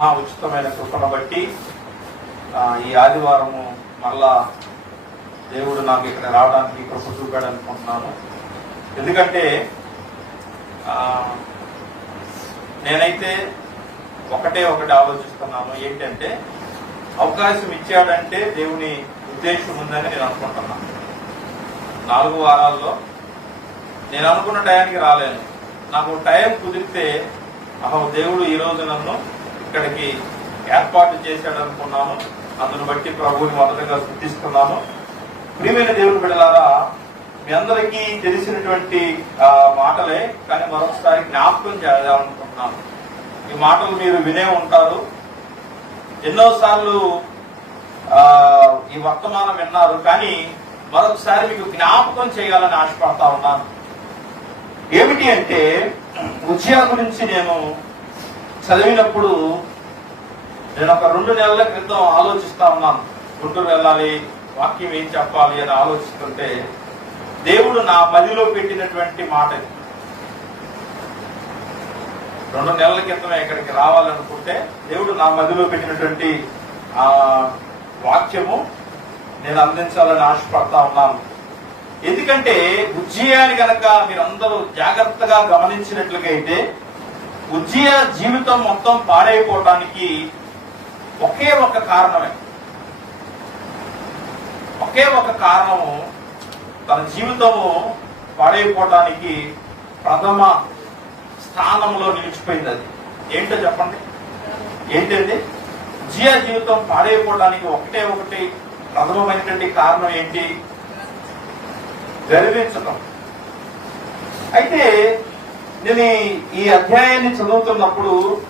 మహా ఉచితమైన కృపను బట్టి ఈ ఆదివారము మళ్ళా దేవుడు నాకు ఇక్కడ రావడానికి కృప చూపాడు అనుకుంటున్నాను ఎందుకంటే నేనైతే ఒకటే ఒకటి ఆలోచిస్తున్నాను. ఏంటంటే అవకాశం ఇచ్చాడంటే దేవుని ఉద్దేశం ఉందని నేను అనుకుంటున్నాను నాలుగు వారాల్లో నేను అనుకున్న టయానికి రాలేను. నాకు టైం కుదిరితే అహో దేవుడు ఈరోజు నన్ను ఇక్కడికి ఏర్పాటు చేశాడు అనుకున్నాను అందును బట్టి ప్రభువుని మొదటగా శుద్ధిస్తున్నాను ప్రియమైన దేవుని బిడ్డలారా మీ అందరికీ తెలిసినటువంటి మాటలే కానీ మరొకసారి జ్ఞాపకం చేయాలనుకుంటున్నాను ఈ మాటలు మీరు వినే ఉంటారు. ఎన్నోసార్లు ఈ వర్తమానం విన్నారు కానీ మరొకసారి మీకు జ్ఞాపకం చేయాలని ఆశపడతా ఉన్నాను. ఏమిటి అంటే ఉజ్జయా గురించి నేను చదివినప్పుడు నేను ఒక రెండు నెలల క్రితం ఆలోచిస్తా ఉన్నాను గుంటూరు వెళ్ళాలి వాక్యం ఏం చెప్పాలి అని ఆలోచిస్తుంటే దేవుడు నా మదిలో పెట్టినటువంటి మాట ఇది. రెండు నెలల క్రితమే ఇక్కడికి రావాలనుకుంటే దేవుడు నా మదిలో పెట్టినటువంటి ఆ వాక్యము నేను అందించాలని ఆశపడతా ఉన్నాను ఎందుకంటే ఉజ్జయాన్ని కనుక మీరందరూ జాగ్రత్తగా గమనించినట్లుగా అయితే ఉజ్జయ జీవితం మొత్తం పాడైపోవటానికి ఒకే ఒక కారణమే. ఒకే ఒక కారణము తన జీవితము పాడైపోవటానికి ప్రథమ స్థానంలో నిలిచిపోయింది అది. ఏంటో చెప్పండి? ఏంటండి? జియా జీవితం పాడైపోవడానికి ఒకటే ఒకటి ప్రథమమైనటువంటి కారణం ఏంటి? గర్వించటం. అయితే నేను ఈ- అధ్యాయాన్ని చదువుతున్నప్పుడు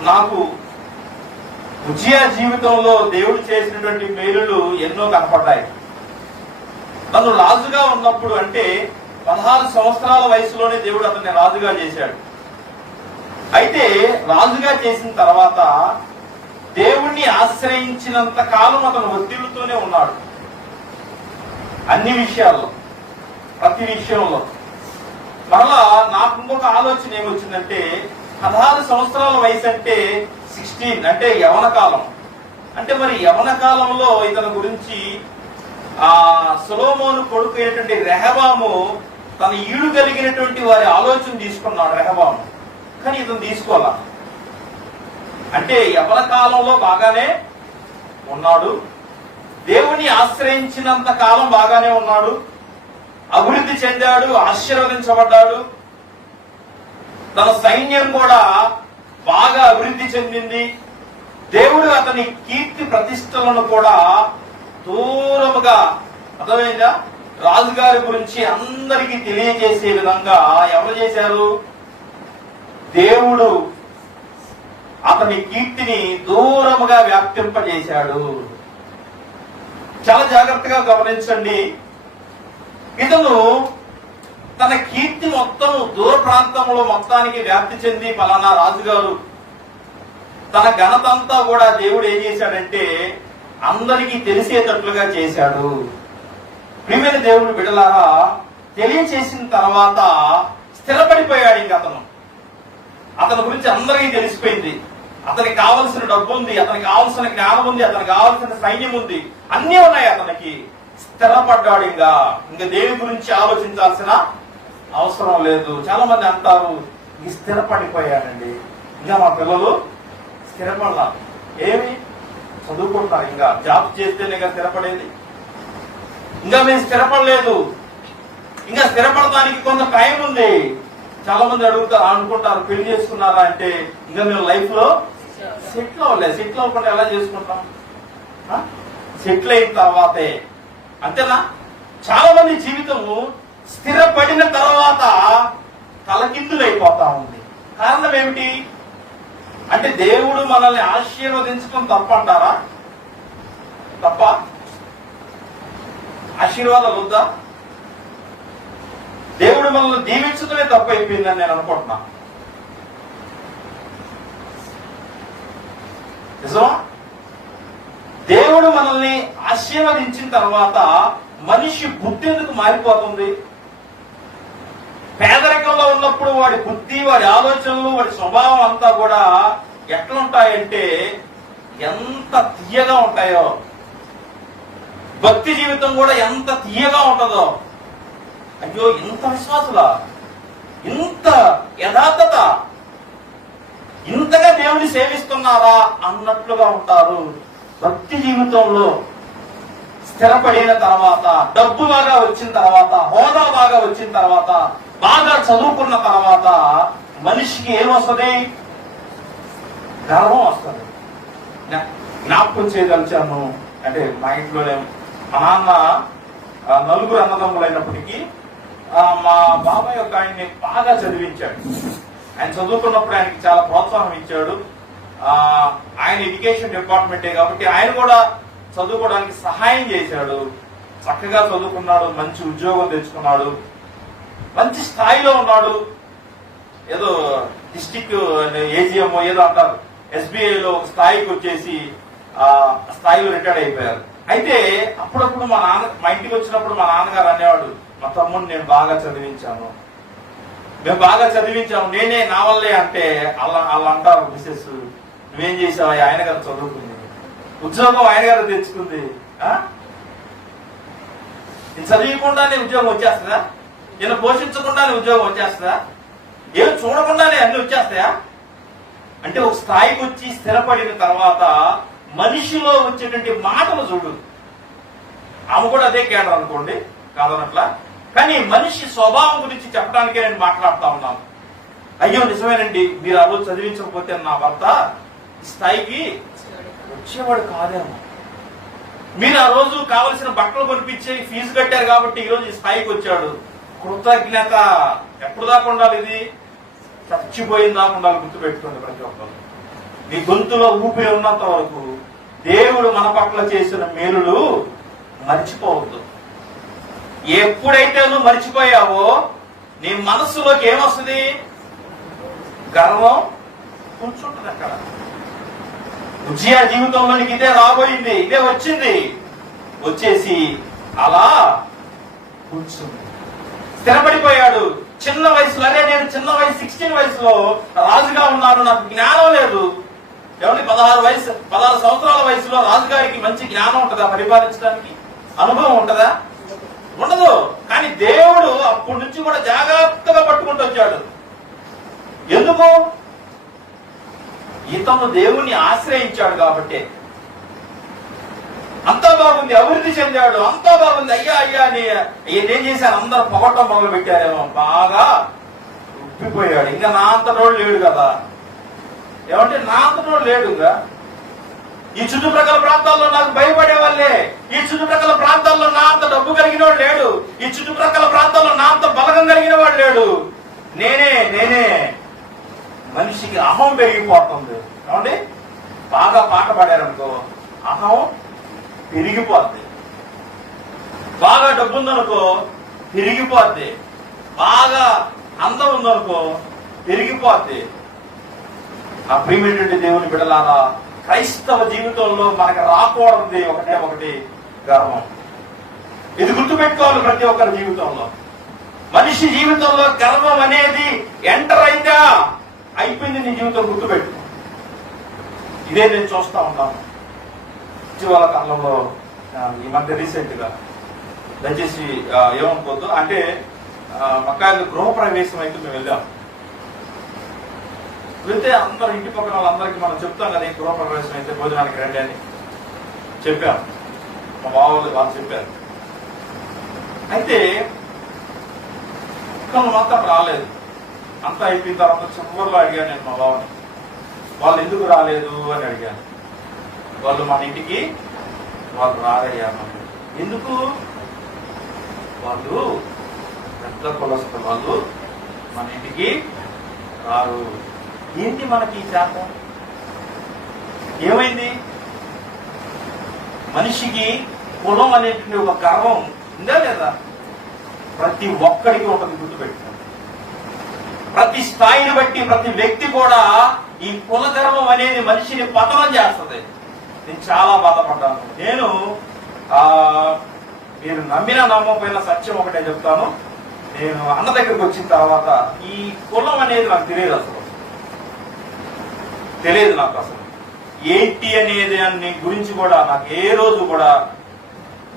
నాకు ఉజ్జయ జీవితంలో దేవుడు చేసినటువంటి మేలులు ఎన్నో కనపడ్డాయి. తను రాజుగా ఉన్నప్పుడు అంటే పదహారు సంవత్సరాల వయసులోనే దేవుడు అతన్ని రాజుగా చేశాడు. అయితే రాజుగా చేసిన తర్వాత దేవుణ్ణి ఆశ్రయించినంత కాలం అతను ఒత్తిడితోనే ఉన్నాడు. అన్ని విషయాల్లో ప్రతి విషయంలో. మరలా నాకు ఇంకొక ఆలోచన ఏమొచ్చిందంటే పదహారు సంవత్సరాల వయసు అంటే సిక్స్టీన్ అంటే యవన కాలం. అంటే మరి యవన కాలంలో ఇతని గురించి ఆ సులోమోను కొడుకు అయినటువంటి రెహబాము తన ఈడు కలిగినటువంటి వారి ఆలోచన తీసుకున్నాడు రెహబాము. కానీ ఇతను తీసుకోవాలా అంటే యవన కాలంలో బాగానే ఉన్నాడు. దేవుని ఆశ్రయించినంత కాలం బాగానే ఉన్నాడు. అభివృద్ధి చెందాడు ఆశీర్వదించబడ్డాడు. తన సైన్యం కూడా బాగా అభివృద్ధి చెందింది. దేవుడు అతని కీర్తి ప్రతిష్టలను కూడా దూరముగా అర్థమైందా? రాజుగారి గురించి అందరికీ తెలియజేసే విధంగా ఎవరు చేశారు? దేవుడు అతని కీర్తిని దూరముగా వ్యాప్తింపజేశాడు. చాలా జాగ్రత్తగా గమనించండి. ఇతను తన కీర్తి మొత్తం దూర ప్రాంతంలో మొత్తానికి వ్యాప్తి చెంది పలానా రాజుగారు. తన ఘనతంతా కూడా దేవుడు ఏం చేశాడంటే అందరికీ తెలిసేటట్లుగా చేశాడు. ప్రియమైన దేవుడు బిడలారా తెలియచేసిన తర్వాత స్థిరపడిపోయాడు ఇంక అతను. అతని గురించి అందరికీ తెలిసిపోయింది. అతనికి కావలసిన డబ్బు ఉంది అతనికి కావలసిన జ్ఞానం ఉంది అతనికి కావలసిన సైన్యం ఉంది అన్నీ ఉన్నాయి అతనికి. స్థిరపడ్డాడు ఇంకా ఇంకా దేని గురించి ఆలోచించాల్సిన అవసరం లేదు. చాలా మంది అంటారు ఈ స్థిరపడిపోయాడండి ఇంకా మా పిల్లలు స్థిరపడలా. ఏమి? చదువుకుంటారు ఇంకా. జాబ్ చేస్తేనే ఇంకా స్థిరపడేది. ఇంకా మేము స్థిరపడలేదు. ఇంకా స్థిరపడడానికి కొంత టైం ఉంది. చాలా మంది అడుగుతారు అనుకుంటారు పెళ్ళి చేసుకున్నారా? అంటే ఇంకా మేము లైఫ్లో సెటిల్ అవ్వలేదు. సెటిల్ అవ్వకుండా ఎలా చేసుకుంటాం? సెటిల్ అయిన తర్వాతే అంతేనా? చాలా మంది జీవితము స్థిరపడిన తర్వాత తలకిందులైపోతా ఉంది. కారణం ఏమిటి? అంటే దేవుడు మనల్ని ఆశీర్వదించడం తప్ప అంటారా? తప్ప? ఆశీర్వాదాలు వద్దా? దేవుడు మనల్ని దీవించడమే తప్ప అయిపోయిందని నేను అనుకుంటున్నా. నిజమా? దేవుడు మనల్ని ఆశీర్వదించిన తర్వాత మనిషి బుద్ధి ఎందుకు మారిపోతుంది? పేదరికంలో ఉన్నప్పుడు వాడి బుద్ధి వాడి ఆలోచనలు వాడి స్వభావం అంతా కూడా ఎట్లుంటాయంటే ఎంత తీయగా ఉంటాయో భక్తి జీవితం కూడా ఎంత తీయగా ఉంటుందో. అయ్యో ఇంత విశ్వాసుల ఇంత యథార్థత? ఇంతగా దేవుని సేవిస్తున్నారా అన్నట్లుగా ఉంటారు. భక్తి జీవితంలో స్థిరపడిన తర్వాత డబ్బు బాగా వచ్చిన తర్వాత హోదా బాగా వచ్చిన తర్వాత బాగా చదువుకున్న తర్వాత మనిషికి ఏమొస్తుంది? గర్వం వస్తుంది. జ్ఞా- జ్ఞాపకం చేయదలిచాను అంటే మా ఇంట్లోనే మా నాన్న నలుగురు అన్నదమ్ములైనప్పటికీ మా బాబాయ్ యొక్క ఆయన్ని బాగా చదివించాడు. ఆయన చదువుకున్నప్పుడు ఆయనకి చాలా ప్రోత్సాహం ఇచ్చాడు. ఆయన ఎడ్యుకేషన్ డిపార్ట్మెంటే కాబట్టి ఆయన కూడా చదువుకోవడానికి సహాయం చేశాడు. చక్కగా చదువుకున్నాడు మంచి ఉద్యోగం తెచ్చుకున్నాడు. మంచి స్థాయిలో ఉన్నాడు. ఏదో డిస్టిక్ ఏజిఎం ఏదో అంటారు. ఎస్బీఐలో ఒక స్థాయికి వచ్చేసి ఆ స్థాయిలో రిటైర్డ్ అయిపోయారు. అయితే అప్పుడప్పుడు మా నాన్న మా ఇంటికి వచ్చినప్పుడు మా నాన్నగారు అనేవాడు మా తమ్ముడిని నేను బాగా చదివించాను. మేము బాగా చదివించాము. నేనే నా వల్లే అంటే అలా అలా అంటారు మిసెస్ నువ్వేం చేసావు? ఆయన గారు చదువుకుంది. ఉద్యోగం ఆయన గారు తెచ్చుకుంది. ఆ? నేను చదివకుండానే ఉద్యోగం వచ్చేస్తుందా? నేను పోషించకుండానే ఉద్యోగం వచ్చేస్తుందా? ఏం చూడకుండానే అన్ని వచ్చేస్తాయా? అంటే ఒక స్థాయికి వచ్చి స్థిరపడిన తర్వాత మనిషిలో వచ్చేటువంటి మాటలు చూడు. ఆమె కూడా అదే కేటర్ అనుకోండి కాదనట్లా? కానీ మనిషి స్వభావం గురించి చెప్పడానికే నేను మాట్లాడుతా ఉన్నాను. అయ్యో నిజమేనండి మీరు ఆ రోజు చదివించకపోతే నా భర్త స్థాయికి వచ్చేవాడు కాదేమో మీరు ఆ రోజు కావలసిన బట్టలు కొనిపించి ఫీజు కట్టారు కాబట్టి ఈ రోజు ఈ స్థాయికి వచ్చాడు. కృతజ్ఞత ఎప్పుడు దాకా ఉండాలి ఇది? చచ్చిపోయిన దాకా ఉండాలి గుర్తుపెట్టుకోండి ప్రతి ఒక్కరు. నీ గొంతులో ఊపిరి ఉన్నంత వరకు దేవుడు మన పట్ల చేసిన మేలులు మర్చిపోవద్దు. ఎప్పుడైతే నువ్వు మర్చిపోయావో నీ మనస్సులోకి ఏమొస్తుంది? గర్వం కూర్చుంటుంది అక్కడ. ఉజ్జయ జీవితంలోనికి ఇదే రాబోయింది ఇదే వచ్చింది. వచ్చేసి అలా కూర్చుంది. స్థిరపడిపోయాడు. చిన్న వయసులో అరే నేను చిన్న వయసు సిక్స్టీన్ వయసులో రాజుగా ఉన్నాను నాకు జ్ఞానం లేదు. ఎవరి పదహారు వయసు పదహారు సంవత్సరాల వయసులో రాజుగారికి మంచి జ్ఞానం ఉంటుందా? పరిపాలించడానికి అనుభవం ఉంటుందా? ఉండదు. కానీ దేవుడు అప్పటి నుంచి కూడా జాగ్రత్తగా పట్టుకుంటూ వచ్చాడు. ఎందుకు? ఇతను దేవుణ్ణి ఆశ్రయించాడు కాబట్టి. అంతా బాగుంది అభివృద్ధి చెందాడు అంతా బాగుంది అయ్యా అయ్యా అని ఏం చేశాను అందరూ పొగటం మొదలు పెట్టారేమో బాగా ఉప్పిపోయాడు ఇంకా నా అంతటోడు లేడు కదా. ఏమంటే నా అంతటోడు లేడు ఇంకా. ఈ చుట్టుప్రక్కల ప్రాంతాల్లో నాకు భయపడే వాళ్ళే. ఈ చుట్టుప్రక్కల ప్రాంతాల్లో నా అంత డబ్బు కలిగిన వాడు లేడు. ఈ చుట్టుప్రక్కల ప్రాంతాల్లో నా అంత బలగం కలిగిన వాడు లేడు. నేనే నేనే. మనిషికి అహం పెరిగిపోతుంది. ఏమండి? బాగా పాట పాడారనుకో అహం పెరిగిపోద్ది. బాగా డబ్బు ఉందనుకో పెరిగిపోద్ది. బాగా అందం ఉందనుకో పెరిగిపోద్ది. ఆ ప్రియమైనటువంటి దేవుని బిడలారా క్రైస్తవ జీవితంలో మనకు రాకూడదు ఒకటే ఒకటి గర్వం. ఇది గుర్తుపెట్టుకోవాలి ప్రతి ఒక్కరి జీవితంలో. మనిషి జీవితంలో గర్వం అనేది ఎంటర్ అయిందా అయిపోయింది నీ జీవితం గుర్తుపెట్టు. ఇదే నేను చూస్తా ఉన్నాను ఇటీవల కాలంలో ఈ మధ్య రీసెంట్గా దయచేసి ఏమనుకోద్దు ఏమనుకోవద్దు. అంటే మక్కాయలు గృహప్రవేశం అయితే మేము వెళ్ళాం వెళ్తే అందరు ఇంటి పక్కన వాళ్ళందరికీ మనం చెప్తాం కదా ఈ గృహప్రవేశం అయితే భోజనానికి రండి అని. చెప్పాం. మా బావలు వాళ్ళు చెప్పారు. అయితే ఒక్కళ్ళు మాత్రం రాలేదు. అంతా అయిపోయిన తర్వాత చివరిలో అడిగాను నేను మా బావని. వాళ్ళు ఎందుకు రాలేదు అని అడిగాను. వాళ్ళు మన ఇంటికి వాళ్ళు రారయ్యా ఎందుకు? వాళ్ళు పెద్ద కులస్థ వాళ్ళు మన ఇంటికి రారు. ఏంటి మనకి ఈ శాతం ఏమైంది? మనిషికి కులం అనేటువంటి ఒక గర్వం ఉందా లేదా? ప్రతి ఒక్కడికి ఒకటి గుర్తుపెట్టి. ప్రతి స్థాయిని బట్టి ప్రతి వ్యక్తి కూడా ఈ కులధర్మం అనేది మనిషిని పతనం చేస్తుంది. నేను చాలా బాధపడ్డాను. నేను ఆ నమ్మిన నమ్మకపోయిన సత్యం ఒకటే చెప్తాను. నేను అన్న దగ్గరికి వచ్చిన తర్వాత ఈ కులం అనేది నాకు తెలియదు అసలు. తెలియదు నాకు అసలు. ఏంటి అనేది అన్ని గురించి కూడా నాకు ఏ రోజు కూడా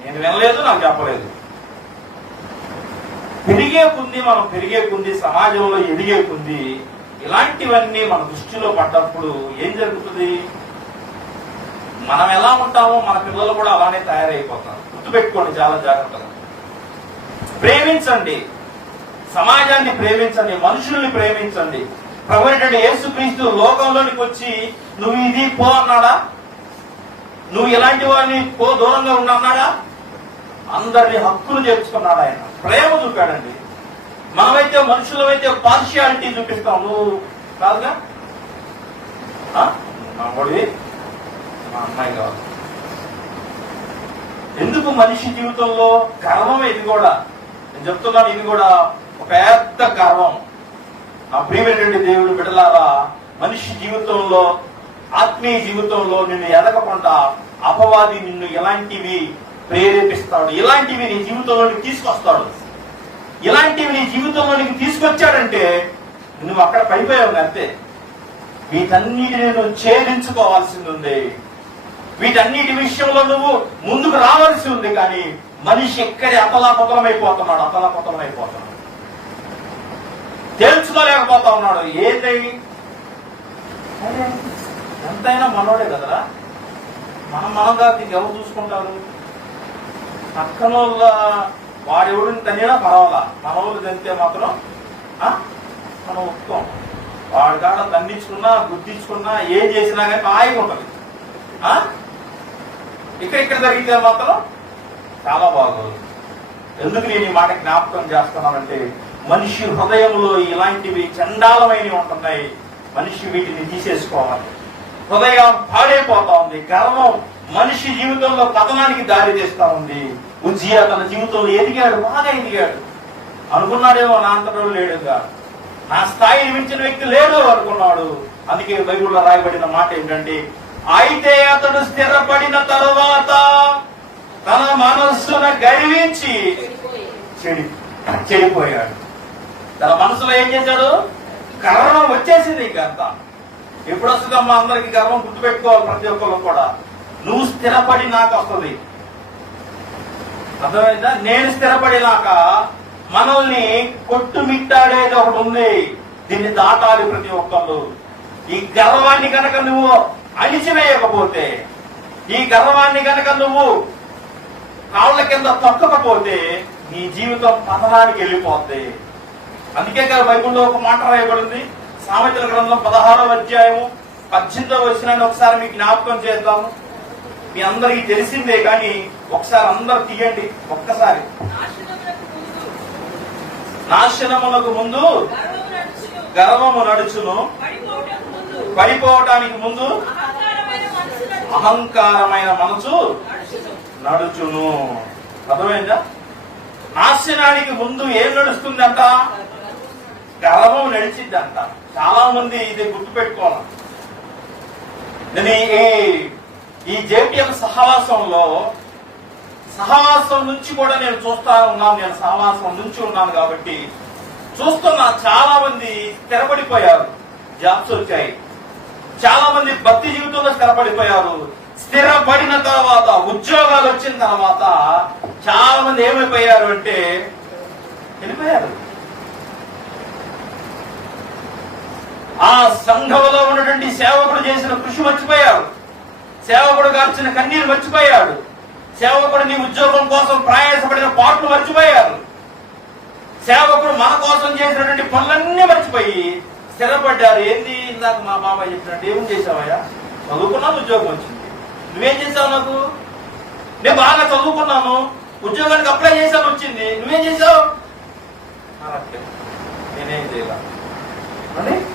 నేను వినలేదు నాకు చెప్పలేదు. పెరిగే కుంది మనం పెరిగే కుంది సమాజంలో ఎదిగే కుంది ఇలాంటివన్నీ మన దృష్టిలో పడ్డప్పుడు ఏం జరుగుతుంది? మనం ఎలా ఉంటామో మన పిల్లలు కూడా అలానే తయారైపోతారు. గుర్తుపెట్టుకోండి చాలా జాగ్రత్తగా. ప్రేమించండి. సమాజాన్ని ప్రేమించండి మనుషుల్ని ప్రేమించండి. ప్రభుత్వ యేసుక్రీస్తు లోకంలోనికి వచ్చి నువ్వు ఇది పో అన్నాడా? నువ్వు ఇలాంటి వాడిని పో దూరంగా ఉన్నా అన్నాడా? అందరినీ హక్కులు చేర్చుకున్నాడు ఆయన. ప్రేమ చూపాడండి. మనమైతే మనుషులమైతే పార్షియాలిటీ చూపిస్తాం నువ్వు కాదుగా? ఆ? మా వాడివి మా అమ్మాయి కాదు. ఎందుకు మనిషి జీవితంలో గర్వం ఇది కూడా? నేను చెప్తున్నాను ఇది కూడా ఒక పెద్ద గర్వం నా ప్రియమైనటువంటి దేవుడు బిడలారా మనిషి జీవితంలో ఆత్మీయ జీవితంలో నిన్ను ఎదగకుండా అపవాది నిన్ను ఎలాంటివి ప్రేరేపిస్తాడు. ఇలాంటివి నీ జీవితంలోనికి తీసుకొస్తాడు. ఇలాంటివి నీ జీవితంలోనికి తీసుకొచ్చాడంటే నువ్వు అక్కడ పైపోయావు అంతే. వీటన్నిటిని నువ్వు ఛేదించుకోవాల్సింది ఉంది. వీటన్నిటి విషయంలో నువ్వు ముందుకు రావాల్సి ఉంది కానీ మనిషి ఎక్కడి అతలాపతలమైపోతున్నాడు అతలాపతలమైపోతున్నాడు తెలుసుకోలేకపోతా ఉన్నాడు. ఏంటి ఎంతైనా మనోడే కదరా? మనం మనంగా దీన్ని ఎవరు చూసుకుంటారు? పక్కన వాళ్ళ వాడెవడిని తనినా పర్వాలా? మన తింటే మాత్రం మనం ఒప్పుకోం. వాడి కాడ దండించుకున్నా గుర్తించుకున్నా ఏం చేసినా కానీ హాయిగా ఉంటుంది. ఇక్కడ ఇక్కడ జరిగితే మాత్రం చాలా బాగోదు. ఎందుకు నేను ఈ మాట జ్ఞాపకం చేస్తున్నానంటే మనిషి హృదయంలో ఇలాంటివి చండాలమైనవి ఉంటున్నాయి. మనిషి వీటిని తీసేసుకోవాలి. హృదయం పాడైపోతా ఉంది. గర్వం మనిషి జీవితంలో పతనానికి దారి తీస్తా ఉంది. ఉజ్జియా తన జీవితంలో ఎదిగాడు బాగా ఎదిగాడు. అనుకున్నాడేమో నా అంతటో లేడుగా నా స్థాయిని మించిన వ్యక్తి లేడు అనుకున్నాడు. అందుకే బైబుల్లో రాయబడిన మాట ఏంటంటే అయితే అతడు స్థిరపడిన తరువాత తన మనస్సును గర్వించి చెడి చెడిపోయాడు. తన మనసులో ఏం చేశాడు? గర్వం వచ్చేసింది ఇంక అంతా. ఎప్పుడు వస్తుందమ్మా? అందరికి గర్వం గుర్తుపెట్టుకోవాలి ప్రతి ఒక్కరు కూడా. నువ్వు స్థిరపడి నాకు వస్తుంది. అర్థమైందా? నేను స్థిరపడినాక మనల్ని కొట్టుమిట్టాడేది ఒకటి ఉంది. దీన్ని దాటాలి ప్రతి ఒక్కళ్ళు. ఈ గర్వాన్ని కనుక నువ్వు అణిచివేయకపోతే ఈ గర్వాన్ని కనుక నువ్వు కాళ్ళ కింద తొక్కకపోతే నీ జీవితం పతనానికి వెళ్ళిపోద్ది. అందుకే కదా బైబిల్లో ఒక మాట రాయబడింది. సామెతల గ్రంథం పదహారవ అధ్యాయము పద్దెనిమిదవ వచ్చిన ఒకసారి మీకు జ్ఞాపకం చేద్దాము. మీ అందరికి తెలిసిందే కానీ ఒకసారి అందరు తీయండి ఒక్కసారి. నాశనమునకు ముందు గర్వము నడుచును, పడిపోవటానికి ముందు అహంకారమైన మనసు నడుచును. నడుచును అర్థమైందా? నాశనానికి ముందు ఏం నడుస్తుందంట? గర్వం నడిచిద్దంట. చాలా మంది ఇది గుర్తుపెట్టుకోవాలి. నేను ఈ- ఈ- జేపీఎం సహవాసంలో సహవాసం నుంచి కూడా నేను చూస్తా ఉన్నాను నేను సహవాసం నుంచి ఉన్నాను కాబట్టి చూస్తున్న చాలా మంది స్థిరపడిపోయారు జాబ్స్ వచ్చాయి. చాలా మంది భక్తి జీవితంలో స్థిరపడిపోయారు. స్థిరపడిన తర్వాత ఉద్యోగాలు వచ్చిన తర్వాత చాలా మంది ఏమైపోయారు అంటే వెళ్ళిపోయారు. ఆ సంఘంలో ఉన్నటువంటి సేవకులు చేసిన కృషి మర్చిపోయారు. సేవకుడు గార్చిన కన్నీరు మర్చిపోయాడు. సేవకుడు నీ ఉద్యోగం కోసం ప్రయాసపడిన పాటలు మర్చిపోయారు. సేవకుడు మన కోసం చేసినటువంటి పనులన్నీ మర్చిపోయి స్థిరపడ్డారు. ఏంది ఇందాక మా బాబాయ్ చెప్పినట్టు ఏం చేసావయ్యా? చదువుకున్నాను ఉద్యోగం వచ్చింది. నువ్వేం చేసావు నాకు? నేను బాగా చదువుకున్నాను. ఉద్యోగానికి అప్లై చేశాను వచ్చింది. నువ్వేం చేసావు? నేనేం చేయాల.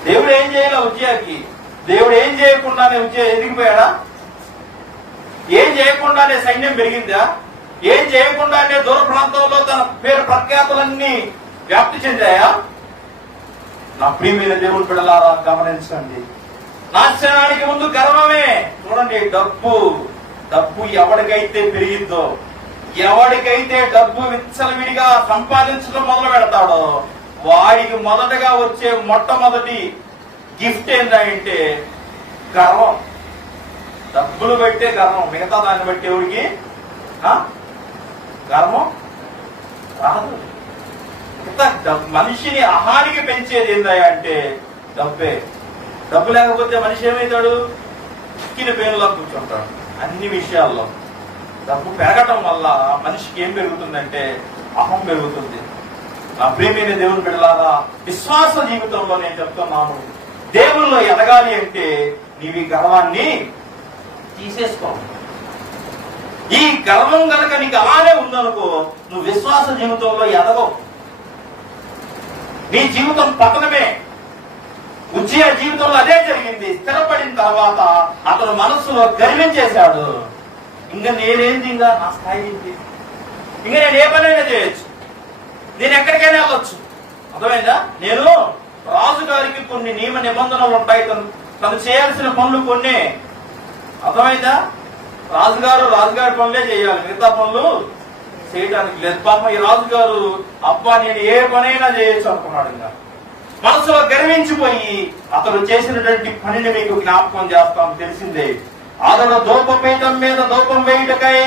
దేవుడు ఏం చేయాల ఉద్యోగి దేవుడు ఏం చేయకుండానే ఉద్యోగం ఎదిగిపోయాడా? ఏం చేయకుండానే సైన్యం పెరిగిందా? ఏం చేయకుండానే దూర ప్రాంతంలో తన పేరు ప్రఖ్యాతులన్నీ వ్యాప్తి చెందాయా? నా ప్రియమైన దేవుడు బిడలారా గమనించండి. నాశనానికి ముందు గర్వమే. చూడండి డబ్బు. డబ్బు ఎవడికైతే పెరిగిందో ఎవడికైతే డబ్బు విచ్చలవిడిగా సంపాదించడం మొదలు పెడతాడో వాడికి మొదటగా వచ్చే మొట్టమొదటి గిఫ్ట్ ఏంటంటే గర్వం. డబ్బులు పెట్టే గర్వం మిగతా దాన్ని బట్టి ఎవరికి? గర్వం రాదు. ఇంత మనిషిని అహానికి పెంచేది ఏందయ్యా అంటే డబ్బే. డబ్బు లేకపోతే మనిషి ఏమవుతాడు? చిక్కిన పేనులా కూర్చుంటాడు. అన్ని విషయాల్లో. డబ్బు పెరగటం వల్ల మనిషికి ఏం పెరుగుతుందంటే అహం పెరుగుతుంది. నా ప్రేమైన దేవుని బిడ్డలారా విశ్వాస జీవితంలో నేను చెప్తున్నాను. దేవుల్లో ఎదగాలి అంటే నీవి గర్వాన్ని తీసేసుకో. ఈ గర్వం గనక నీకు అలానే ఉందనుకో నువ్వు విశ్వాస జీవితంలో ఎదగవు. నీ జీవితం పతనమే. ఉజ్జయ జీవితంలో అదే జరిగింది. స్థిరపడిన తర్వాత అతను మనస్సులో గర్వించేశాడు ఇంకా నేనేంది ఇంకా నా స్థాయి ఏంటి? ఇంకా నేను ఏ పనైనా చేయొచ్చు. నేను ఎక్కడికైనా వెళ్ళొచ్చు. అర్థమైందా? నేను రాజుగారికి కొన్ని నియమ నిబంధనలు ఉంటాయి. తను తను చేయాల్సిన పనులు కొన్ని. అర్థమైందా? రాజుగారు రాజుగారి పనులే చేయాలి. మిగతా పనులు చేయడానికి లేదు. పాప ఈ రాజుగారు అబ్బా నేను ఏ పనైనా చేయొచ్చు అనుకున్నాడు ఇంకా. మనసులో గర్వించిపోయి అతను చేసినటువంటి పనిని మీకు జ్ఞాపకం చేస్తాం తెలిసిందే. అతను ధూపపీఠం మీద ధూపం వేయుటకై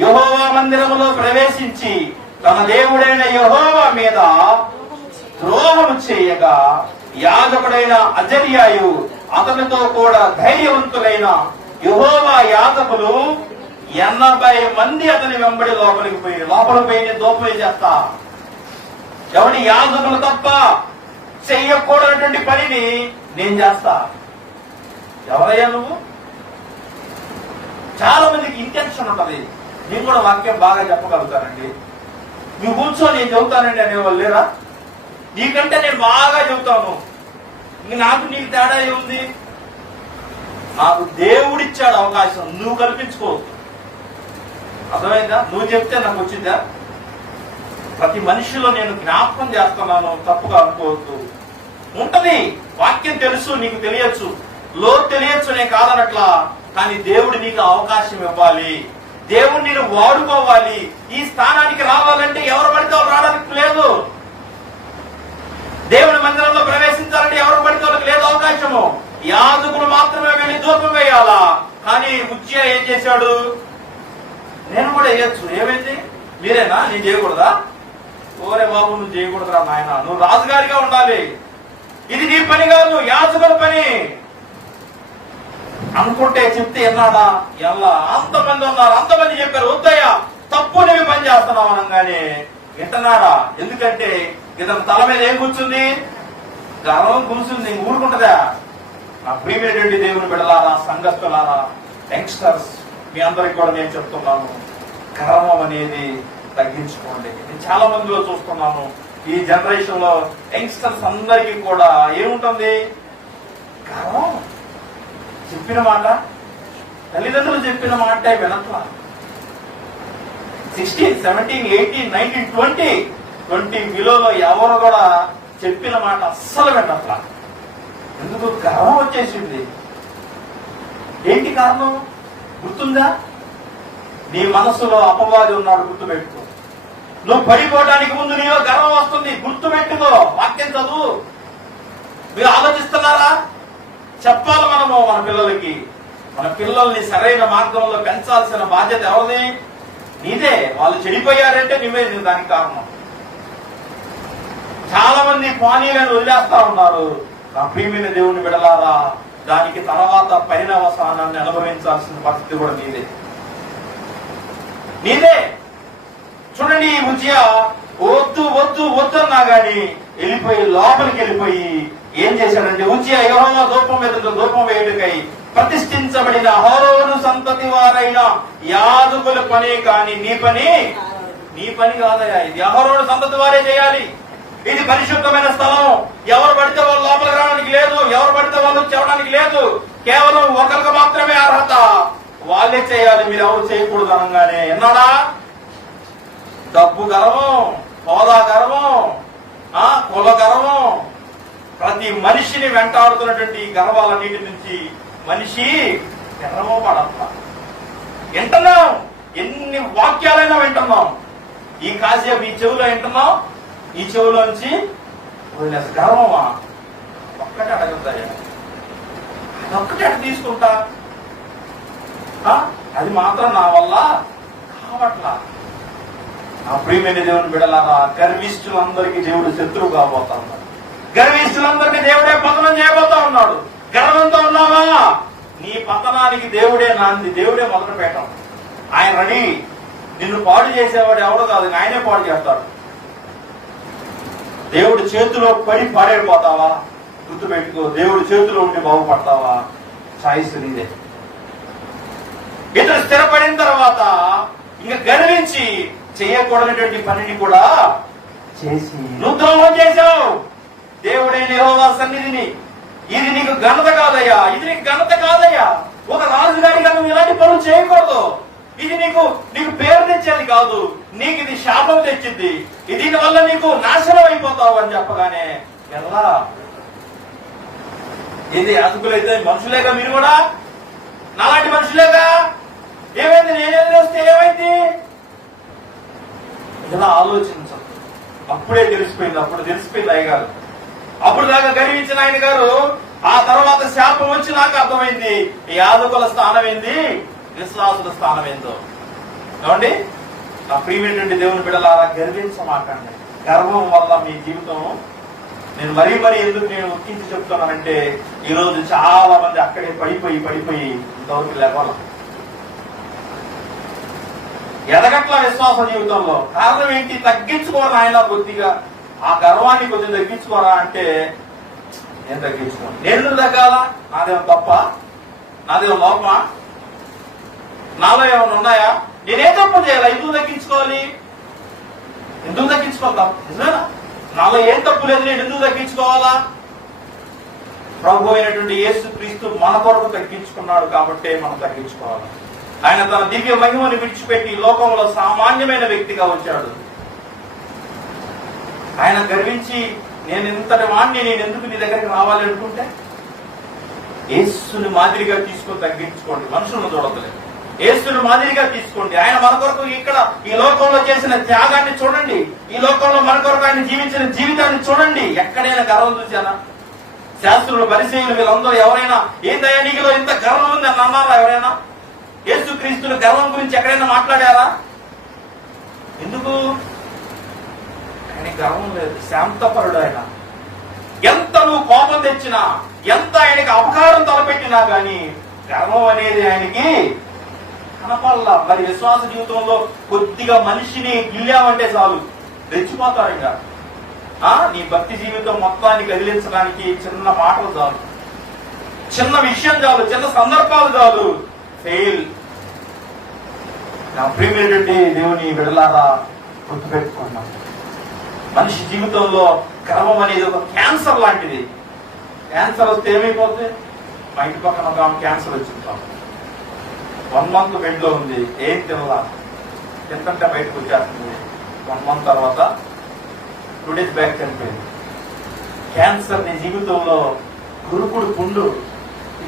యహోవా మందిరములో ప్రవేశించి తన దేవుడైన యహోవా మీద ద్రోహము చేయగా యాజకుడైన అజర్యాయు అతనితో కూడా ధైర్యవంతులైన యుహోవా యాతకులు ఎనభై మంది అతని వెంబడి లోపలికి పోయి లోపల పోయి నేను చేస్తా. ఎవడి యాజకులు తప్ప చెయ్యకూడనటువంటి పనిని నేను చేస్తా. ఎవరయ్యా నువ్వు? చాలా మందికి ఇంటెన్షన్ ఉంటది. నేను కూడా వాక్యం బాగా చెప్పగలుగుతానండి. నువ్వు కూర్చో నేను చెబుతానండి అనేవాళ్ళు లేరా? నీకంటే నేను బాగా చెబుతాను. ఇంక నాకు నీకు తేడా ఏముంది? నాకు దేవుడిచ్చాడు అవకాశం. నువ్వు కల్పించుకో. అర్థమైందా? నువ్వు చెప్తే నాకు వచ్చిందా ప్రతి మనిషిలో నేను జ్ఞాపకం చేస్తున్నాను. తప్పుగా అనుకోవద్దు. ఉంటది. వాక్యం తెలుసు నీకు తెలియచ్చు. లో తెలియచ్చు నేను కాదనట్లా. కానీ దేవుడు నీకు అవకాశం ఇవ్వాలి. దేవుడు నేను వాడుకోవాలి. ఈ స్థానానికి రావాలంటే ఎవరు పడితే రావడానికి లేదు. దేవుని మందిరంలో ప్రవేశించాలంటే ఎవరు పడితే లేదు అవకాశము. యాజకులు మాత్రమే వెళ్ళి ధూపం వేయాలా? కానీ ముత్య ఏం చేశాడు? నేను కూడా వేయచ్చు. ఏమైంది? మీరేనా? నేను చేయకూడదా? ఓరే బాబు నువ్వు చేయకూడదురా నాయన. నువ్వు రాజుగారిగా ఉండాలి. ఇది నీ పని కాదు యాజకుల పని. అనుకుంటే చెప్తే ఎన్నాడా? ఎలా అంతమంది ఉన్నారు. అంతమంది చెప్పారు వద్దయ్యా తప్పు నువ్వు పని చేస్తున్నావు అనగానే వింటున్నాడా ఎందుకంటే ఇతని తల మీద ఏం కూర్చుంది? గర్వం కూర్చుంది. ఊరుకుంటుందా? నా ప్రియమైనటువంటి దేవుని బిడలారా సంఘస్థులారా యంగ్స్టర్స్ మీ అందరికి కూడా నేను చెప్తున్నాను గర్వం అనేది తగ్గించుకోండి. నేను చాలా మందిలో చూస్తున్నాను ఈ జనరేషన్లో యంగ్స్టర్స్ అందరికీ కూడా ఏముంటుంది? గర్వం. చెప్పిన మాట తల్లిదండ్రులు చెప్పిన మాట వినట్లా sixteen seventeen eighteen nineteen twenty twenty బిలోలో ఎవరు కూడా చెప్పిన మాట అస్సలు వినట్లా ఎందుకు గర్వం వచ్చేసింది? ఏంటి కారణం? గుర్తుందా? నీ మనసులో అపవాది ఉన్నాడు గుర్తుపెట్టుకో. నువ్వు పడిపోవడానికి ముందు నీలో గర్వం వస్తుంది గుర్తుపెట్టుకో. వాక్యం చదువు. మీరు ఆలోచిస్తున్నారా? చెప్పాలి మనము మన పిల్లలకి. మన పిల్లల్ని సరైన మార్గంలో పెంచాల్సిన బాధ్యత ఎవరిది? నీదే. వాళ్ళు చెడిపోయారంటే నువ్వే నువ్వు దానికి కారణం. చాలా మంది పానీయాలను వదిలేస్తా ఉన్నారు. నా ప్రియమైన దేవుని విడలారా దానికి తర్వాత పరిణామస్థానాన్ని అనుభవించాల్సిన పరిస్థితి కూడా నీదే. నీదే. చూడండి ఈ వద్దు వద్దు వద్దు అన్నా గాని వెళ్ళిపోయి లోపలికి వెళ్ళిపోయి ఏం చేశాడంటే ఉజ్జయ యెహోవా దూపం మీద దూపం వేయుడికై ప్రతిష్ఠించబడిన హోరోను సంతతి వారైన యాదుకుల పని కాని నీ పని నీ పని కాదయా ఇది అహరోను సంతతి వారే చేయాలి. ఇది పరిశుద్ధమైన స్థలం. ఎవరు పడితే వాళ్ళు లోపలికి రావడానికి లేదు. ఎవరు పడితే వాళ్ళు చెప్పడానికి లేదు. కేవలం ఒకరికి మాత్రమే అర్హత. వాళ్ళే చేయాలి. మీరు ఎవరు చేయకూడదు అనగానే. ఎన్నాడా డబ్బు గర్వం హోదా గర్వం ఆ కుల గర్వం. ప్రతి మనిషిని వెంటాడుతున్నటువంటి గర్వాలన్నిటి నుంచి మనిషి గర్వపడట్ల వింటున్నాం. ఎన్ని వాక్యాలైనా వింటున్నాం. ఈ కాసేపు ఈ చెవులో వింటున్నాం. ఈ చెవులో నుంచి గర్వమా? ఒక్కటే అడగద్దయ్యా ఒక్కటి అటు తీసుకుంటా. ఆ? అది మాత్రం నా వల్ల కావట్లా. ఆ ప్రియమైన దేవుని బిడలారా గర్విష్ఠులందరికీ దేవుడు శత్రువు కాబోతా ఉన్నాడు. గర్విష్ఠులందరికీ దేవుడే పతనం చేయబోతా ఉన్నాడు. గర్వంతో ఉన్నావా? నీ పతనానికి దేవుడే నాంది. దేవుడే మొదలు పెట్టం ఆయన రెడీ. నిన్ను పాడు చేసేవాడు ఎవడో కాదు ఆయనే పాడు చేస్తాడు. దేవుడి చేతిలో పడి పాడైపోతావా? గుర్తుపెట్టుకో దేవుడి చేతిలో ఉండి బాగుపడతావా? చాయిస్ నీదే. ఇతడు స్థిరపడిన తర్వాత ఇంకా గర్వించి చేయకూడనటువంటి పనిని కూడా చేసి నువ్వు ద్రోహం చేశావు. దేవుడే యెహోవా సన్నిధిని. ఇది నీకు ఘనత కాదయ్యా ఇది నీకు ఘనత కాదయ్యా. ఒక రాజుగారిగా నువ్వు ఇలాంటి పనులు చేయకూడదు. ఇది నీకు నీకు పేరు తెచ్చేది కాదు. నీకు ఇది శాపం తెచ్చింది. దీని వల్ల నీకు నాశనం అయిపోతావు అని చెప్పగానే ఎలా ఇది అతుకులైతే మనుషులేగా మీరు కూడా? నాలాంటి మనుషులేగా ఏమైంది నేనేది వస్తే ఏమైంది? ఇలా ఆలోచించం. అప్పుడే తెలిసిపోయింది అప్పుడు తెలిసిపోయింది అయ్యగారు. అప్పుడు దాకా గర్వించిన ఆయన గారు ఆ తర్వాత శాపం వచ్చి నాకు అర్థమైంది. ఈ యాదకుల స్థానం ఏంది? విశ్వాసుల స్థానం ఏందో. ఏమండి? నా ప్రియమైనటువంటి దేవుని బిడ్డలారా గర్వించమాకండి. గర్వం వల్ల మీ జీవితం నేను మరీ మరీ ఎందుకు నేను ఒక్కించి చెప్తున్నానంటే ఈ రోజు చాలా మంది అక్కడే పడిపోయి పడిపోయి ఇంతవరకు లేవాలి. ఎదగట్ల విశ్వాస జీవితంలో? కారణం ఏంటి? తగ్గించుకోరా ఆయన కొద్దిగా. ఆ గర్వాన్ని కొద్దిగా తగ్గించుకోరా అంటే నేను తగ్గించుకోను. నేను తగ్గాలా? నాదేమో తప్ప? నాదేమో లోపమా? నాలో ఏమైనా ఉన్నాయా? నేనే తప్పు చేయాలా? ఎందుకు తగ్గించుకోవాలి? ఎందుకు తగ్గించుకోవాలా నిజమేనా? నాలో ఏం తప్పు లేదు నేను ఎందుకు తగ్గించుకోవాలా? ప్రభు అయినటువంటి యేసు క్రీస్తు మన కొరకు తగ్గించుకున్నాడు కాబట్టే మనం తగ్గించుకోవాలి. ఆయన తన దివ్య మహిమని విడిచిపెట్టి లోకంలో సామాన్యమైన వ్యక్తిగా వచ్చాడు ఆయన గర్వించి నేను ఇంతటి వాణ్ణి నేను ఎందుకు నీ దగ్గరికి రావాలి అనుకుంటే? యేసుని మాదిరిగా తీసుకొని తగ్గించుకోండి. మనుషులను చూడలేదు యేసును మాదిరిగా తీసుకోండి. ఆయన మన కొరకు ఇక్కడ ఈ లోకంలో చేసిన త్యాగాన్ని చూడండి. ఈ లోకంలో మన కొరకు ఆయన జీవించిన జీవితాన్ని చూడండి. ఎక్కడైనా గర్వం చూసానా శాస్త్రులు పరిచయులు వీళ్ళందరూ ఎవరైనా ఏందయ్యా నీకులో ఇంత గర్వం ఉంది అని అన్నారా ఎవరైనా? యేసు క్రీస్తుల గర్వం గురించి ఎక్కడైనా మాట్లాడారా? ఎందుకు? ఆయన గర్వం లేదు. శాంతపరుడు ఆయన. ఎంత నువ్వు కోపం తెచ్చినా ఎంత ఆయనకి అపకారం తలపెట్టినా గాని గర్వం అనేది ఆయనకి కనపల్లా మరి విశ్వాస జీవితంలో కొద్దిగా మనిషిని గిల్లామంటే చాలు. రెచ్చిపోతారు ఇంకా. ఆ, నీ భక్తి జీవితం మొత్తాన్ని కదిలించడానికి చిన్న మాటలు చాలు. చిన్న విషయం చాలు చిన్న సందర్భాలు చాలు. ఫెయిల్ నా ప్రియమైనటువంటి దేవుని విడలారా గుర్తుపెట్టుకున్నాం మనిషి జీవితంలో గర్వం అనేది ఒక క్యాన్సర్ లాంటిది. క్యాన్సర్ వస్తే ఏమైపోతుంది మా ఇంటి పక్కన ఒక క్యాన్సర్ వచ్చింది. వన్ మంత్ బెడ్లో ఉంది. ఏం తినలా? తింటే బయటకు వచ్చేస్తుంది. వన్ మంత్ తర్వాత టూ డేస్ బ్యాక్ చనిపోయింది. క్యాన్సర్ నీ జీవితంలో గురుకుడు పుండు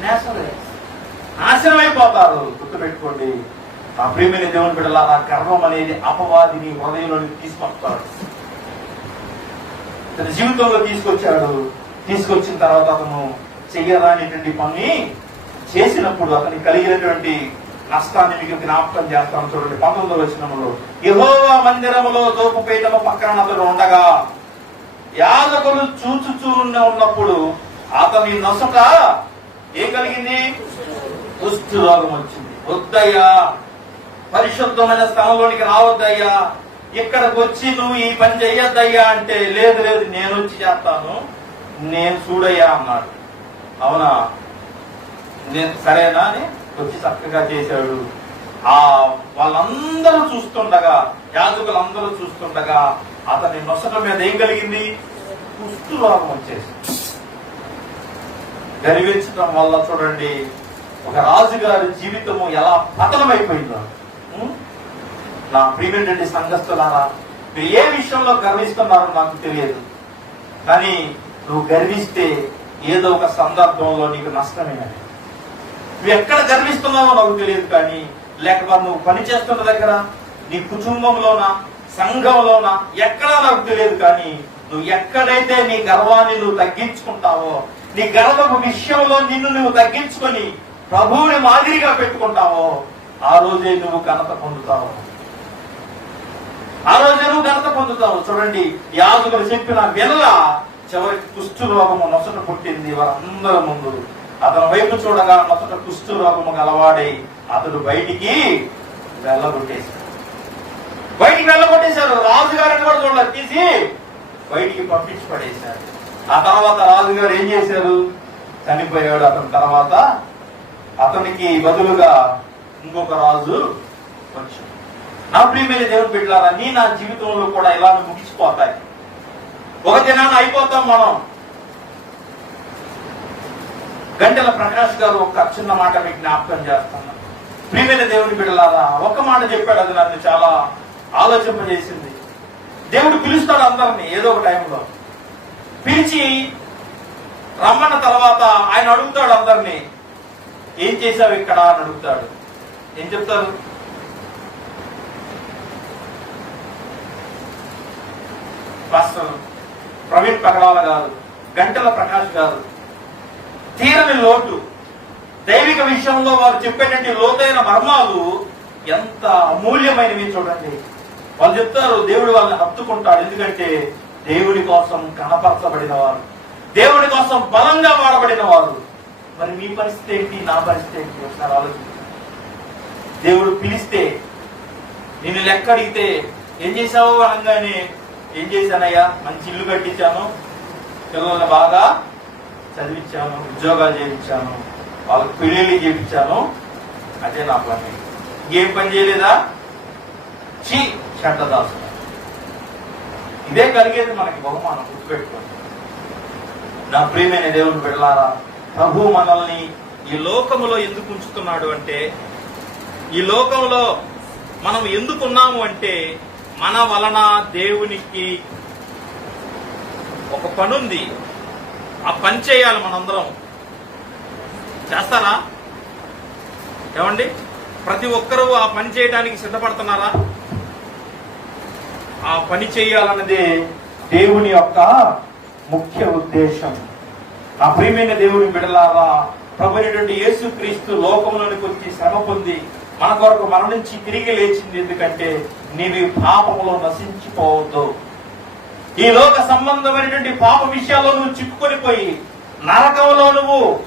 నాశనం అయిపోతారు గుర్తుపెట్టుకోండి. ఆ ప్రియమైన దేవుని బిడ్డల ఆ గర్వం అనేది అపవాదిని హృదయంలోని తీసుకొస్తాడు. తన జీవితంలో తీసుకొచ్చాడు. తీసుకొచ్చిన తర్వాత అతను చెయ్యరానిటువంటి పని చేసినప్పుడు అతనికి కలిగినటువంటి నష్టాన్ని మీకు జ్ఞాపకం చేస్తాను చూడండి. పంతొమ్మిదో వచ్చినములో యహోవా మందిరములో తోపుపేటము పక్కన అతడు ఉండగా యాదకులు చూచుచూ ఉన్నప్పుడు అతని నొసట ఏం కలిగింది? కుష్ఠు రోగం వచ్చింది. వద్దయ్యా పరిశుద్ధమైన స్థలంలోనికి రావద్దయ్యా ఇక్కడికి వచ్చి నువ్వు ఈ పని చెయ్యొద్దయ్యా అంటే లేదు లేదు నేను వచ్చి చేస్తాను నేను చూడయ్యా అన్నాడు. అవునా? నేను సరేనా అని వచ్చి చక్కగా చేశాడు. ఆ వాళ్ళందరూ చూస్తుండగా యాజకులందరూ చూస్తుండగా అతని నొసట మీద ఏం కలిగింది? కుష్టు రోగం వచ్చేసి గర్వించడం వల్ల చూడండి ఒక రాజుగారి జీవితము ఎలా పతనమైపోయిందో. ఉం? నా ప్రియమైనటువంటి సంఘస్థులారా మీరు ఏ విషయంలో గర్విస్తున్నారో నాకు తెలియదు. కానీ నువ్వు గర్విస్తే ఏదో ఒక సందర్భంలో నీకు నష్టమైనది నువ్వు ఎక్కడ గర్విస్తున్నావో నాకు తెలియదు కానీ లేకపోతే నువ్వు పని చేస్తున్న దగ్గర నీ కుటుంబంలోనా సంఘంలోనా ఎక్కడా నాకు తెలియదు కానీ నువ్వు ఎక్కడైతే నీ గర్వాన్ని నువ్వు తగ్గించుకుంటావో నీ గర్వపు విషయంలో నిన్ను నువ్వు తగ్గించుకొని ప్రభువుని మాదిరిగా పెట్టుకుంటావో ఆ రోజే నువ్వు ఘనత పొందుతావు. ఆ రోజే నువ్వు ఘనత పొందుతావు. చూడండి యాజకులు చెప్పిన వెళ్ళ చివరికి కుష్టు రోగము నొసట పుట్టింది వారందరి ముందు. అతని వైపు చూడగా మొదట కుష్టు రోగము గలవాడై అతడు బయటికి వెళ్ళగొట్టేశాడు. బయటికి వెళ్ళగొట్టేశారు రాజుగారిని కూడా చూడలేదు. తీసి బయటికి పంపించి పడేశారు ఆ తర్వాత రాజుగారు ఏం చేశారు? చనిపోయాడు అతని తర్వాత. అతనికి బదులుగా ఇంకొక రాజు వచ్చాడు. నా ప్రియమైన దేవుడు బిడ్డలారా నీ నా జీవితంలో కూడా ఇలా ముగిసిపోతాయి. ఒక దినాన్ని అయిపోతాం మనం. గంటల ప్రకాష్ గారు ఒక చిన్న మాట మీకు జ్ఞాపకం చేస్తాను. ప్రియమైన దేవుని బిడ్డలారా ఒక మాట చెప్పాడు అది నన్ను చాలా ఆలోచింపజేసింది. దేవుడు పిలుస్తాడు అందరిని ఏదో ఒక టైంలో. పిలిచి రమ్మన్న తర్వాత ఆయన అడుగుతాడు అందరినీ ఏం చేశావు ఇక్కడ? అని అడుగుతాడు. ఏం చెప్తారు? ప్రవీణ్ పగడాల గారు గంటల ప్రకాష్ గారు తీరని లోటు. దైవిక విషయంలో వారు చెప్పేటువంటి లోతైన మర్మాలు ఎంత అమూల్యమైనవి చూడండి. వాళ్ళు చెప్తారు దేవుడు వాళ్ళని హత్తుకుంటాడు. ఎందుకంటే దేవుడి కోసం కనపరచబడిన వారు దేవుడి కోసం బలంగా వాడబడిన వారు మరి మీ పరిస్థితి ఏంటి? నా పరిస్థితి ఏంటి? ఒకసారి ఆలోచించండి. దేవుడు పిలిస్తే నిన్ను లెక్క అడిగితే ఏం చేశావు అనగానే ఏం చేశానయ్యా? మంచి ఇల్లు కట్టించాను. పిల్లల్ని బాగా చదివించాను ఉద్యోగాలు చేయించాను వాళ్ళకి పెళ్ళిళ్ళు చేయించాను. అదే నా పని. ఇంకేం పని చేయలేదా? చీ చెడ్డదాసు. ఇదే కలిగేది మనకి బహుమానం గుర్తుపెట్టుకోండి. నా ప్రియమైన దేవుని బిడ్డలారా ప్రభు మనల్ని ఈ లోకములో ఎందుకు ఉంచుతున్నాడు అంటే ఈ లోకంలో మనం ఎందుకున్నాము అంటే మన వలన దేవునికి ఒక పనుంది. ఆ పని చేయాలి మనందరం. చేస్తారా? ఏమండి? ప్రతి ఒక్కరూ ఆ పని చేయడానికి సిద్ధపడుతున్నారా? ఆ పని చేయాలన్నదే దేవుని యొక్క ముఖ్య ఉద్దేశం. ఆ ప్రియమైన దేవుని బిడలారా ప్రభుత్వ యేసు క్రీస్తు లోకంలోనికి వచ్చి శ్రమ పొంది మన కొరకు మరణించి తిరిగి లేచింది. ఎందుకంటే నీవి పాపములో నశించిపోవద్దు. ఈ లోక సంబంధమైనటువంటి పాప విషయాల్లో నువ్వు చిక్కుకొని పోయి నరకంలో నువ్వు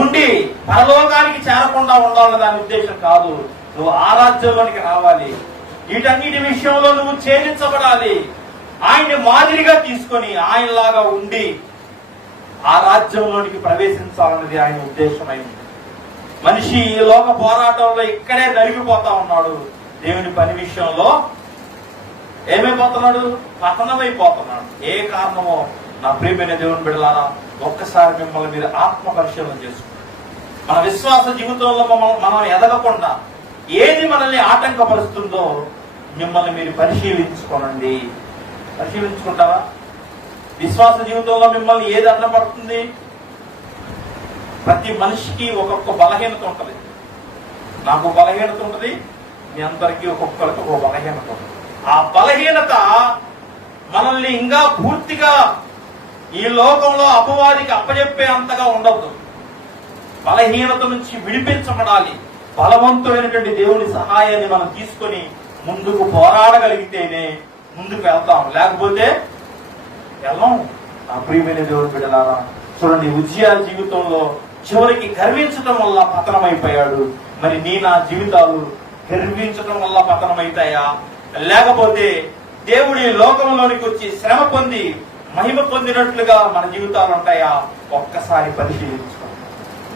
ఉండి పరలోకానికి చేరకుండా ఉండాలని దాని ఉద్దేశం కాదు. నువ్వు ఆరాధ్యంలోనికి రావాలి. వీటన్నిటి విషయంలో నువ్వు ఛేదించబడాలి. ఆయన్ని మాదిరిగా తీసుకొని ఆయనలాగా ఉండి ఆ రాజ్యంలోనికి ప్రవేశించాలన్నది ఆయన ఉద్దేశమైంది. మనిషి ఈ లోక పోరాటంలో ఇక్కడే నలిగిపోతా ఉన్నాడు. దేవుని పని విషయంలో ఏమైపోతున్నాడు? పతనమైపోతున్నాడు. ఏ కారణమో నా ప్రియమైన దేవుని బిడలారా ఒక్కసారి మిమ్మల్ని మీరు ఆత్మ పరిశీలన చేసుకోండి. మన విశ్వాస జీవితంలో మనం మనం ఎదగకుండా ఏది మనల్ని ఆటంకపరుస్తుందో మిమ్మల్ని మీరు పరిశీలించుకోనండి. పరిశీలించుకుంటారా? విశ్వాస జీవితంలో మిమ్మల్ని ఏది అడ్డపడుతుంది? ప్రతి మనిషికి ఒక్కొక్క బలహీనత ఉంటుంది. నాకు బలహీనత ఉంటుంది మీ అందరికీ ఒక్కొక్కరికి ఒక బలహీనత ఉంటుంది. ఆ బలహీనత మనల్ని ఇంకా పూర్తిగా ఈ లోకంలో అపవాదికి అప్పజెప్పే అంతగా ఉండదు. బలహీనత నుంచి విడిపించబడాలి. బలవంతమైనటువంటి దేవుని సహాయాన్ని మనం తీసుకొని ముందుకు పోరాడగలిగితేనే ముందుకు వెళ్తాం. లేకపోతే వెళ్ళం. నా ప్రియమైన దేవుని బిడ్డలారా చూడండి ఉజ్జయ జీవితంలో చివరికి గర్వించడం వల్ల పతనమైపోయాడు. మరి నీ నా జీవితాలు గర్వించడం వల్ల పతనమైతాయా? లేకపోతే దేవుడి లోకంలోనికి వచ్చి శ్రమ పొంది మహిమ పొందినట్లుగా మన జీవితాలు ఉంటాయా? ఒక్కసారి పరిశీలించుకో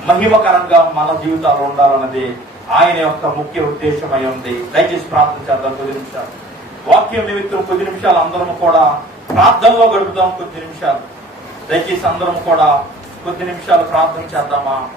మహిమకరంగా మన జీవితాలు ఉండాలన్నది ఆయన యొక్క ముఖ్య ఉద్దేశమై ఉంది. దయచేసి ప్రార్థన చేద్దాం కొద్ది నిమిషాలు. వాక్యం నిమిత్తం కొద్ది నిమిషాలు అందరం కూడా ప్రార్థనలో గడుపుదాం కొద్ది నిమిషాలు. దయచేసి అందరం కూడా కొద్ది నిమిషాలు ప్రార్థన చేద్దామా?